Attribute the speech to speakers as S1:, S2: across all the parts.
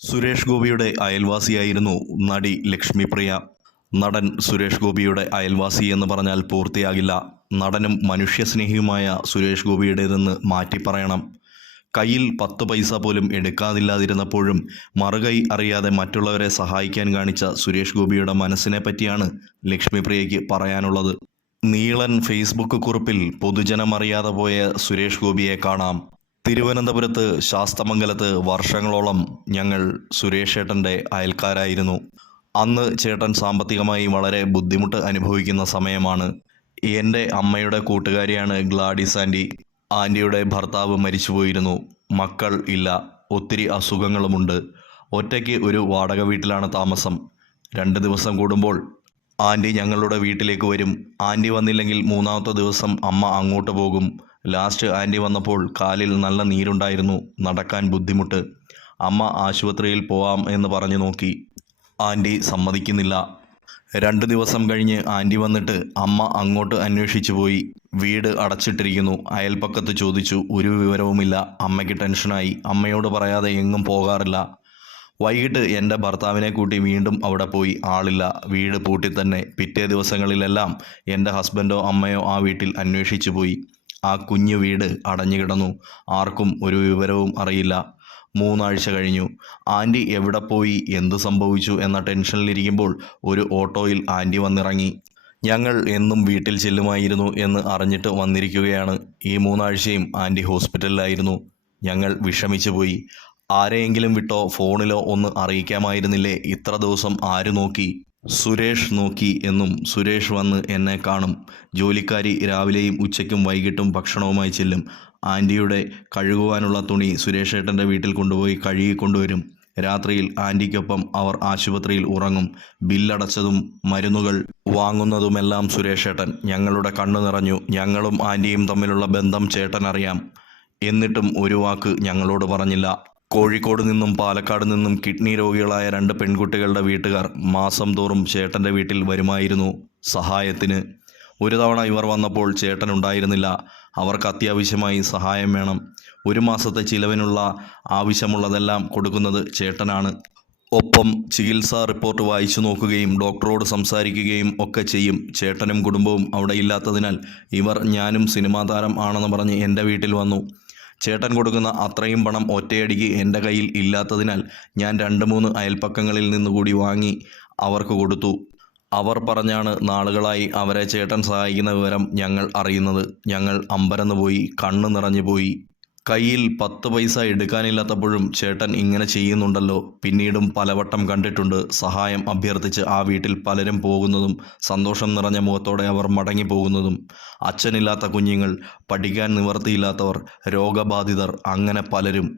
S1: സുരേഷ് ഗോപിയുടെ അയൽവാസിയായിരുന്നു നടി ലക്ഷ്മിപ്രിയ. നടൻ സുരേഷ് ഗോപിയുടെ അയൽവാസി എന്ന് പറഞ്ഞാൽ പൂർത്തിയാകില്ല. നടനും മനുഷ്യസ്നേഹിയുമായ സുരേഷ് ഗോപിയുടേതെന്ന് മാറ്റിപ്പറയണം കയ്യിൽ പത്ത് പൈസ പോലും എടുക്കാതില്ലാതിരുന്നപ്പോഴും മറുകൈ അറിയാതെ മറ്റുള്ളവരെ സഹായിക്കാൻ കാണിച്ച സുരേഷ് ഗോപിയുടെ മനസ്സിനെ പറ്റിയാണ് ലക്ഷ്മിപ്രിയയ്ക്ക് പറയാനുള്ളത്. നീളൻ ഫേസ്ബുക്ക് കുറിപ്പിൽ പൊതുജനം അറിയാതെ പോയ സുരേഷ് ഗോപിയെ കാണാം. തിരുവനന്തപുരത്ത് ശാസ്തമംഗലത്ത് വർഷങ്ങളോളം ഞങ്ങൾ സുരേഷ് ഏട്ടന്റെ അയൽക്കാരായിരുന്നു. അന്ന് ചേട്ടൻ സാമ്പത്തികമായി വളരെ ബുദ്ധിമുട്ട് അനുഭവിക്കുന്ന സമയമാണ്. എന്റെ അമ്മയുടെ കൂട്ടുകാരിയാണ് ഗ്ലാഡിസ് ആന്റി. ആന്റിയുടെ ഭർത്താവ് മരിച്ചുപോയിരുന്നു. മക്കൾ ഇല്ല. ഒത്തിരി അസുഖങ്ങളുമുണ്ട്. ഒറ്റയ്ക്ക് ഒരു വാടക വീട്ടിലാണ് താമസം. രണ്ട് ദിവസം കൂടുമ്പോൾ ആന്റി ഞങ്ങളുടെ വീട്ടിലേക്ക് വരും. ആന്റി വന്നില്ലെങ്കിൽ മൂന്നാമത്തെ ദിവസം അമ്മ അങ്ങോട്ട് പോകും. ലാസ്റ്റ് ആന്റി വന്നപ്പോൾ കാലിൽ നല്ല നീരുണ്ടായിരുന്നു. നടക്കാൻ ബുദ്ധിമുട്ട്. അമ്മ ആശുപത്രിയിൽ പോവാം എന്ന് പറഞ്ഞു നോക്കി. ആന്റി സമ്മതിക്കുന്നില്ല. രണ്ട് ദിവസം കഴിഞ്ഞ് ആന്റി വന്നിട്ട് അമ്മ അങ്ങോട്ട് അന്വേഷിച്ചു പോയി. വീട് അടച്ചിട്ടിരിക്കുന്നു. അയൽപ്പക്കത്ത് ചോദിച്ചു. ഒരു വിവരവുമില്ല. അമ്മയ്ക്ക് ടെൻഷനായി. അമ്മയോട് പറയാതെ എങ്ങും പോകാറില്ല. വൈകിട്ട് എന്റെ ഭർത്താവിനെ കൂട്ടി വീണ്ടും അവിടെ പോയി. ആളില്ല. വീട് പൂട്ടി തന്നെ പിറ്റേ ദിവസങ്ങളിലെല്ലാം എന്റെ ഹസ്ബൻഡോ അമ്മയോ ആ വീട്ടിൽ അന്വേഷിച്ചു പോയി. ആ കുഞ്ഞു വീട് അടഞ്ഞു കിടന്നു. ആർക്കും ഒരു വിവരവും അറിയില്ല. മൂന്നാഴ്ച കഴിഞ്ഞു. ആന്റി എവിടെ പോയി? എന്ത് സംഭവിച്ചു? എന്ന ടെൻഷനിലിരിക്കുമ്പോൾ ഒരു ഓട്ടോയിൽ ആന്റി വന്നിറങ്ങി. ഞങ്ങൾ എന്നും വീട്ടിൽ ചെല്ലുമായിരുന്നു എന്ന് അറിഞ്ഞിട്ട് വന്നിരിക്കുകയാണ്. ഈ മൂന്നാഴ്ചയും ആന്റി ഹോസ്പിറ്റലിലായിരുന്നു. ഞങ്ങൾ വിഷമിച്ചു പോയി. ആരെയെങ്കിലും വിട്ടോ ഫോണിലോ ഒന്ന് അറിയിക്കാമായിരുന്നില്ലേ? ഇത്ര ദിവസം ആര് നോക്കി? സുരേഷ് നോക്കി എന്നും സുരേഷ് വന്ന് എന്നെ കാണും. ജോലിക്കാരി രാവിലെയും ഉച്ചയ്ക്കും വൈകിട്ടും ഭക്ഷണവുമായി ചെല്ലും. ആന്റിയുടെ കഴുകുവാനുള്ള തുണി സുരേഷേട്ടന്റെ വീട്ടിൽ കൊണ്ടുപോയി കഴുകിക്കൊണ്ടുവരും രാത്രിയിൽ ആന്റിക്കൊപ്പം അവർ ആശുപത്രിയിൽ ഉറങ്ങും. ബില്ലടച്ചതും മരുന്നുകൾ വാങ്ങുന്നതുമെല്ലാം സുരേഷേട്ടൻ. ഞങ്ങളുടെ കണ്ണു നിറഞ്ഞു. ഞങ്ങളും ആന്റിയും തമ്മിലുള്ള ബന്ധം ചേട്ടൻ അറിയാം എന്നിട്ടും ഒരു വാക്ക് ഞങ്ങളോട് പറഞ്ഞില്ല. കോഴിക്കോട് നിന്നും പാലക്കാട് നിന്നും കിഡ്നി രോഗികളായ രണ്ട് പെൺകുട്ടികളുടെ വീട്ടുകാർ മാസം തോറും ചേട്ടന്റെ വീട്ടിൽ വരുമായിരുന്നു സഹായത്തിന്. ഒരു തവണ ഇവർ വന്നപ്പോൾ ചേട്ടൻ ഉണ്ടായിരുന്നില്ല. അവർക്ക് അത്യാവശ്യമായി സഹായം വേണം. ഒരു മാസത്തെ ചിലവിനുള്ള ആവശ്യമുള്ളതെല്ലാം കൊടുക്കുന്നത് ചേട്ടനാണ്. ഒപ്പം ചികിത്സാ റിപ്പോർട്ട് വായിച്ചു നോക്കുകയും ഡോക്ടറോട് സംസാരിക്കുകയും ഒക്കെ ചെയ്യും. ചേട്ടനും കുടുംബവും അവിടെ ഇല്ലാത്തതിനാൽ ഇവർ ഞാനും സിനിമാ താരം ആണെന്ന് പറഞ്ഞ് എന്റെ വീട്ടിൽ വന്നു. ചേട്ടൻ കൊടുക്കുന്ന അത്രയും പണം ഒറ്റയടിക്ക് എന്റെ കയ്യിൽ ഇല്ലാത്തതിനാൽ ഞാൻ രണ്ട് മൂന്ന് അയൽപ്പക്കങ്ങളിൽ നിന്നുകൂടി വാങ്ങി അവർക്ക് കൊടുത്തു. അവർ പറഞ്ഞാണ് നാളുകളായി അവരെ ചേട്ടൻ സഹായിക്കുന്ന വിവരം ഞങ്ങൾ അറിയുന്നത്. ഞങ്ങൾ അമ്പരന്ന് പോയി കണ്ണ് നിറഞ്ഞു പോയി കയ്യിൽ പത്ത് പൈസ എടുക്കാനില്ലാത്തപ്പോഴും ചേട്ടൻ ഇങ്ങനെ ചെയ്യുന്നുണ്ടല്ലോ. പിന്നീടും പലവട്ടം കണ്ടിട്ടുണ്ട്. സഹായം അഭ്യർത്ഥിച്ച് ആ വീട്ടിൽ പലരും പോകുന്നതും സന്തോഷം നിറഞ്ഞ മുഖത്തോടെ അവർ മടങ്ങി പോകുന്നതും അച്ഛനില്ലാത്ത കുഞ്ഞുങ്ങൾ പഠിക്കാൻ നിവർത്തിയില്ലാത്തവർ രോഗബാധിതർ അങ്ങനെ പലരും.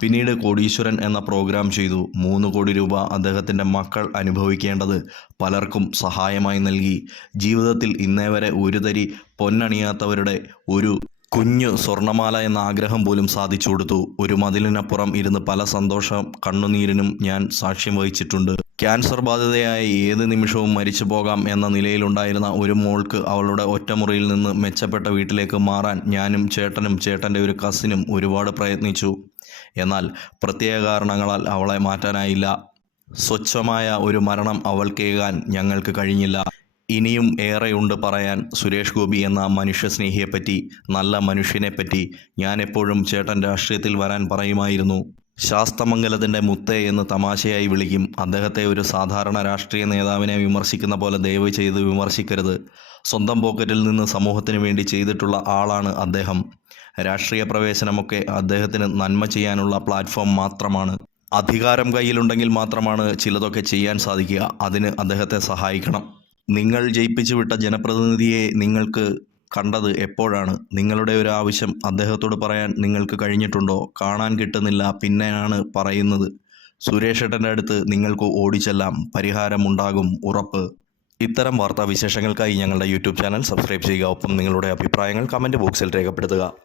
S1: പിന്നീട് കോടീശ്വരൻ എന്ന പ്രോഗ്രാം ചെയ്തു. മൂന്ന് കോടി രൂപ അദ്ദേഹത്തിന്റെ മക്കൾ അനുഭവിക്കേണ്ടത് പലർക്കും സഹായമായി നൽകി. ജീവിതത്തിൽ ഇന്നേ വരെ ഒരു തരി പൊന്നണിയാത്തവരുടെ ഒരു കുഞ്ഞു സ്വർണമാല എന്ന ആഗ്രഹം പോലും സാധിച്ചു കൊടുത്തു. ഒരു മതിലിനപ്പുറം ഇരുന്ന് പല സന്തോഷം കണ്ണുനീരിനും ഞാൻ സാക്ഷ്യം വഹിച്ചിട്ടുണ്ട്. ക്യാൻസർ ബാധിതയായ ഏത് നിമിഷവും മരിച്ചു പോകാം എന്ന നിലയിലുണ്ടായിരുന്ന ഒരു മോൾക്ക് അവളുടെ ഒറ്റമുറിയിൽ നിന്ന് മെച്ചപ്പെട്ട വീട്ടിലേക്ക് മാറാൻ ഞാനും ചേട്ടനും ചേട്ടന്റെ ഒരു കസിനും ഒരുപാട് പ്രയത്നിച്ചു. എന്നാൽ പ്രത്യേക കാരണങ്ങളാൽ അവളെ മാറ്റാനായില്ല. സ്വച്ഛമായ ഒരു മരണം അവൾക്കേകാൻ ഞങ്ങൾക്ക് കഴിഞ്ഞില്ല. ഇനിയും ഏറെയുണ്ട് പറയാൻ സുരേഷ് ഗോപി എന്ന മനുഷ്യസ്നേഹിയെപ്പറ്റി നല്ല മനുഷ്യനെപ്പറ്റി ഞാൻ എപ്പോഴും ചേട്ടൻ രാഷ്ട്രീയത്തിൽ വരാൻ പറയുമായിരുന്നു. ശാസ്തമംഗലത്തിന്റെ മുത്തേ എന്ന് തമാശയായി വിളിക്കും. അദ്ദേഹത്തെ ഒരു സാധാരണ രാഷ്ട്രീയ നേതാവിനെ വിമർശിക്കുന്ന പോലെ ദയവ് ചെയ്ത് വിമർശിക്കരുത്. സ്വന്തം പോക്കറ്റിൽ നിന്ന് സമൂഹത്തിന് വേണ്ടി ചെയ്തിട്ടുള്ള ആളാണ് അദ്ദേഹം. രാഷ്ട്രീയ പ്രവേശനമൊക്കെ അദ്ദേഹത്തിന് നന്മ ചെയ്യാനുള്ള പ്ലാറ്റ്ഫോം മാത്രമാണ്. അധികാരം കയ്യിലുണ്ടെങ്കിൽ മാത്രമാണ് ചിലതൊക്കെ ചെയ്യാൻ സാധിക്കുക. അതിന് അദ്ദേഹത്തെ സഹായിക്കണം. നിങ്ങൾ ജയിപ്പിച്ചു വിട്ട ജനപ്രതിനിധിയെ നിങ്ങൾക്ക് കണ്ടത് എപ്പോഴാണ്? നിങ്ങളുടെ ഒരു ആവശ്യം അദ്ദേഹത്തോട് പറയാൻ നിങ്ങൾക്ക് കഴിഞ്ഞിട്ടുണ്ടോ? കാണാൻ കിട്ടുന്നില്ല പിന്നെയാണ് പറയുന്നത്. സുരേഷ് ഏട്ടന്റെ അടുത്ത് നിങ്ങൾക്ക് ഓടിച്ചെല്ലാം പരിഹാരമുണ്ടാകും ഉറപ്പ്. ഇത്തരം വാർത്താ വിശേഷങ്ങൾക്കായി ഞങ്ങളുടെ യൂട്യൂബ് ചാനൽ സബ്സ്ക്രൈബ് ചെയ്യുക. ഒപ്പം നിങ്ങളുടെ അഭിപ്രായങ്ങൾ കമന്റ് ബോക്സിൽ രേഖപ്പെടുത്തുക.